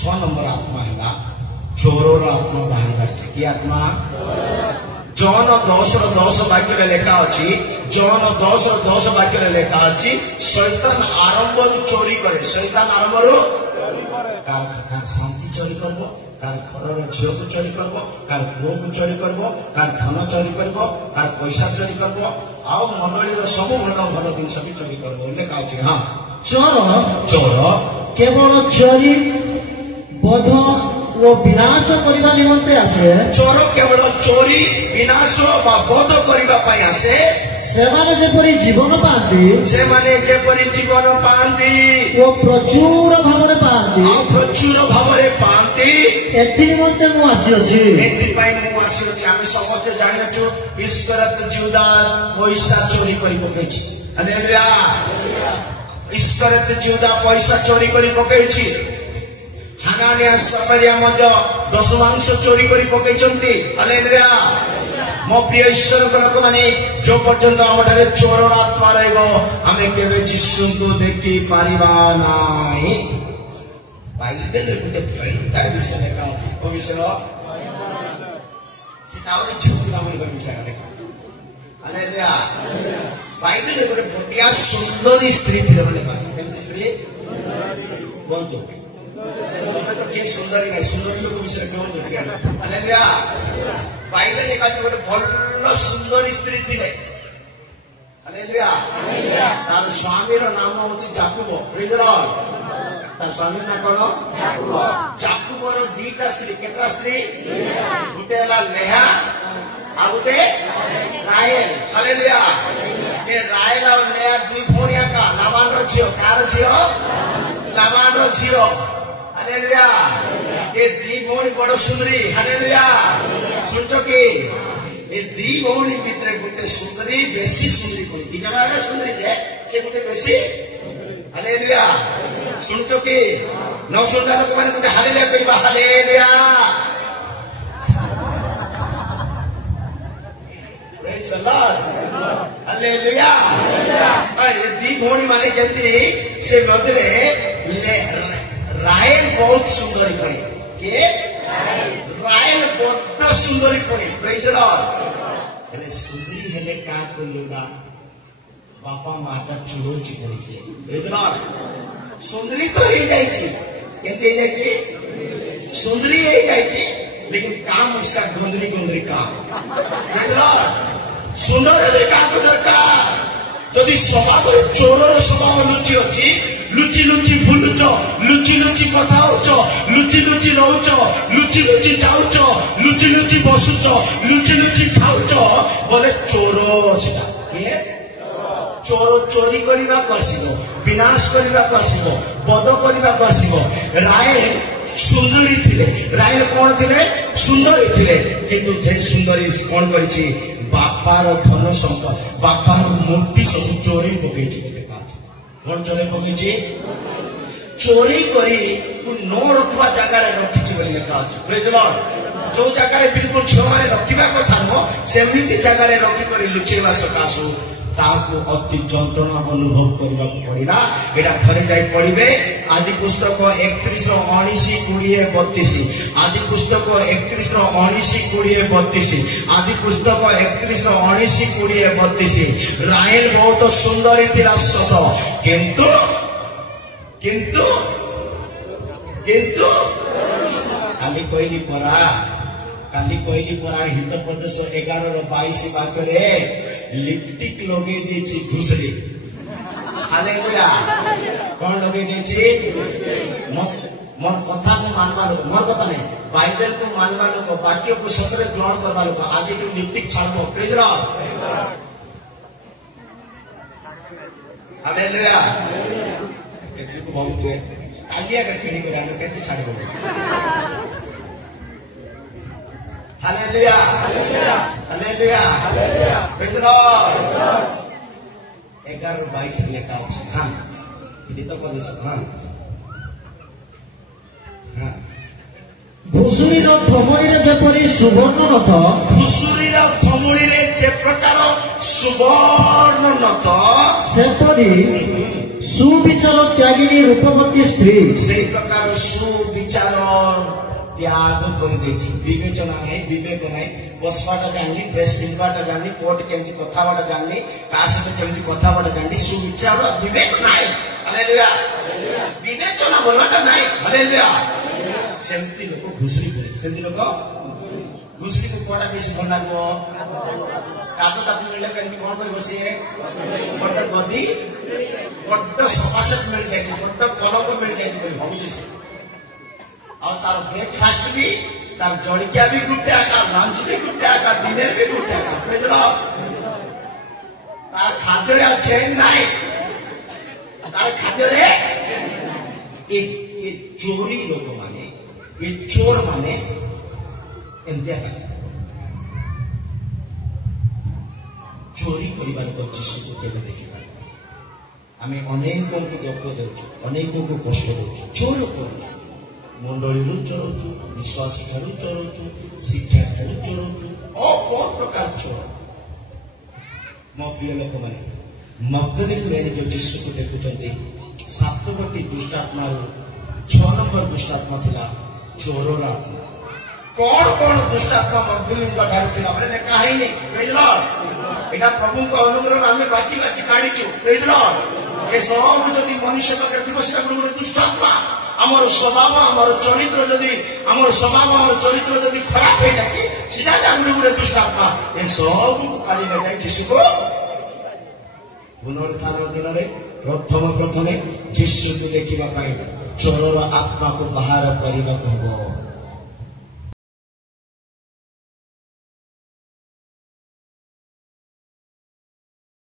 6 number आत्मा है चोर आत्मा बाहर कि आत्मा जौन 10 वाक्य लेखा अच्छी जौन 10 वाक्य लेखा अच्छी शैतान आरंभ चोरी करे शैतान आरंभ शांति चोरी करबो कार घर झील को चोरी करब कार पुओ को चोरी करब कार धन चोरी करब कार पैसा चोरी करब आउ मंडली सब भल भल जिन भी चोरी करब लेखा अच्छी हाँ चोर केवल चोरी बध वो विनाश करने निमंते आसे चोर केवल चोरी विनाश बा बध करने आसे सेमाने जेपरी जीवन पाती सेमाने जेपरी जीवन पाती वो प्रचुर भावरे पाती प्रचुर भावरे पाती एथि निमंते मु आसी अछि एथि पई मु आसी अछि आमे समस्त जानि छु इस्करत जुदा पैसा चोरी करि पकेछि हालेलुया इस्करत जुदा पैसा चोरी करि पकेछि हानानिया सफरिया मध्य दशमांश चोरी करि पकेछंती हालेलुया मो प्रिय ईश्वर लोक माने जो पर्यंत आमठारे चोर आत्मा रहइबो आमे केबे यीशु को देखि पारिबा नाही बाइबल गुटे भयंकर विषय लेखा अछि ओ विषय सितावरी छुपला मोर विषय लेखा हालेलुया बाइबल गुटे बटिया सुंदर स्त्री थी लेखा केमती स्त्री बोलतो तमे तो के सुंदरी नहीं सुंदरी लोक विषय कोन जोटिया हालेलुया बाइबल लेखा गोटे भल सुंदर स्त्री थी हालेलुया तार स्वामी नाम हूँ जाकुब प्रेज लॉर्ड तार स्वामी ना कौन जाकुबर 2टा स्त्री केतरा स्त्री गोटे लेहा आ गोटे राहेल हालेलुया ये राहेल और लेहा 2 भौणिया का लाबान रो झियो कार झियो लाबान रो झियो हालेलुया ये 2 भौणी बड़ सुंदरी हालेलुया सुनचो कि ये 2 भौणी भितर गोटे सुंदरी बेसी सुंदरी कोई 2टा सुंदरी है से गोटे बेसी हालेलुया सुनचो कि न सुनता लोक माने गोटे हालेलुया कहबा hallelujah praise the Lord hallelujah ये 2 भौणी माने केंती से नदरे राहेल बहुत सुंदरी पड़ी के राहेल बड़ सुंदरी पड़ी प्रेज द लॉर्ड हेले सुंदरी हेले का कोलुगा बापा माता चुरोची करिसे प्रेज द लॉर्ड सुंदरी तो हे जाईची केते जाईची सुंदरी हे जाईची लेकिन काम उसका गोंदरी काम प्रेज द लॉर्ड सुंदर हेले का को दरकार जदि स्वभाव चोरर स्वभाव लुचि अछि लुचि लुचि भूलुच लुचि लुचि कथा होच लुचि लुचि रहउच लुचि लुचि जाउच लुचि लुचि बसुच लुचि लुचि खाउच बोले चोर सेटा के चोर चोरी करिबा कसिबो विनाश करिबा कसिबो बद करिबा कसिबो राय सुंदरी थिले राय कोन थिले सुंदरी थिले किंतु जे सुंदरी कोन करिछि बापार धन संपद बापार मूर्ति सब चोरी पकेछि कौन चोरी पकेछि चोरी करी न रखवा जगह रखी लिखा अच्छे प्रेज लॉर्ड जो जगह बिल्कुल छुआ रखा कथा नुह सेमती जगह रखिक लुचेवा सकाशु अति जंत्रणा अनुभव करने पड़ा यहाँ घरे जा पढ़े आदि पुस्तक 31:19-20-32 आदि पुस्तक 31:19-20-32 आदि पुस्तक 31:19-20-32 राहेल बहुत सुंदरी थी सत किंतु किंतु किंतु काली कहली परा हित प्रदेश 11:22 पाखरे लिपस्टिक लगे देछि घुसरी हालेलुया कौन लगे देछि मोर कथा को मानवा लोग मोर कथा नहीं बाइबल को मानवा लोग वाक्य को सतरे ग्रहण करवा लोग आज तू लिपस्टिक छाड़बो प्रेज लॉर्ड हालेलुया केतली को बहुत है कालिया का किणी को हम केते छाड़बो hallelujah hallelujah hallelujah praise the Lord 11:22 लेखा আছে हां এটি তো কত আছে हां हां ঘুষুরির থমড়িরে যেপরি সুবর্ণ নথ ঘুষুরির থমড়িরে যে প্রকার সুবর্ণ নথ সেপরি সুবিচার ত্যাগিনী রূপবতী স্ত্রী সেই প্রকার সুবিচার सुविचार त्याग कर विवेचना नहीं विवेक नहीं बसवाटा जाननी ड्रेस पिंधवाटा जाननी कोट केमती कथाबाटा जाननी का सहित केमती कथाबाटा जाननी सुविचार विवेक नहीं हालेलुया विवेचना बोलवाटा नहीं हालेलुया सेमती लोक घुसुरी करे सेमती लोक घुसुरी को कोड़ा बेसी भल लागो कागज तापी मिले केमती कोन कहि बसे बड्ड गदी बड्ड सफासत मिल जाय बड्ड कलक मिल जाय बोली भाबुछि और तार ब्रेकफास्ट भी तार जलिया भी गुटे आकार लंच भी गुटे आकार डिनर भी गुटे आकार बुझलो तार खाद्य रे चेंज नाही तार खाद्य रे ये चोरी लोक माने ये चोर माने एंतिया चोरी करिबार जिसु को केबे देखिबा आमे अनेकों को दुख देउछु अनेकों को कष्ट देउछु चोर करू मंडली चोरचु विश्वासी ठारू चोरचु शिक्षा ठारू चोरचु बहुत प्रकार चोर मो प्रिय लोक मैंने मगदलीन मेरे जो जिसु को देखुंटे 7 गोटी दुष्टात्मा 6 नंबर दुष्टात्मा थिला चोरर आत्मा कौन कौन दुष्टात्मा मगदलीन का ठारू थिला मैंने कहीं नहीं प्रेज लॉर्ड एटा प्रभु को अनुग्रह आमे बाची बाची काढिछु प्रेज लॉर्ड ए सब जदि मनुष्य का देखिबो सेटा गुण दुष्टात्मा आमर स्वभाव आमर चरित्र जदि आमर स्वभाव आमर चरित्र जदि खराब हो जाए सीधा जाने गोटे दुष्टात्मा ये सब काली लगाई जीशु को पुनरुत्थान दिन में प्रथम जीशु को देखा चोरर आत्मा को बाहर करने को